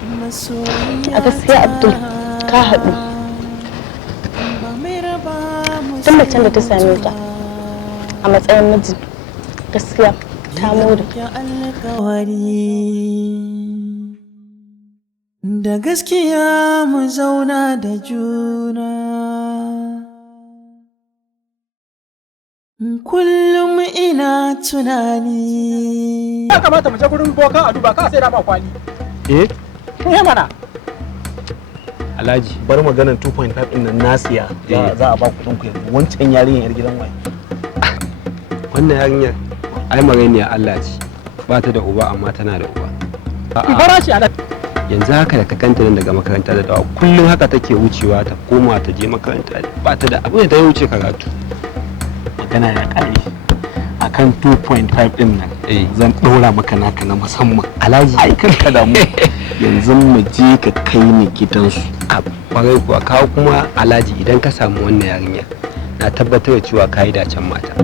A gaskiya Abdul ka haɗu. Duk macen da ta same ka a matsayin miji gaskiya ta more. Da gaskiya mu zauna da juna, kullum ina tunani. Ya kamata mu je gurin bokan a duba ka sai da ma kwali. Eh mana Alhaji bar maganar 2.5 din nan nasiya za a ba ku ku yanzu wancan yarinyar yar gidan waye. Wannan yarinyar ai magana Allah ce ba ta da uba amma tana da uba. Farashi a yanzu haka da ka kanta nan daga makaranta da dawa kullum haka take wucewa ta koma ta je makaranta ba ta da abin da ta wuce karatu. Magana ya kare akan 2.5 din nan zan ɗora maka naka na musamman. Alhaji ai kanka da mu yanzu mu je ka kai ni gidansu. A kwarai kuwa kawo kuma Alhaji idan ka samu wannan yarinya na tabbatar da cewa ka yi dacen mata.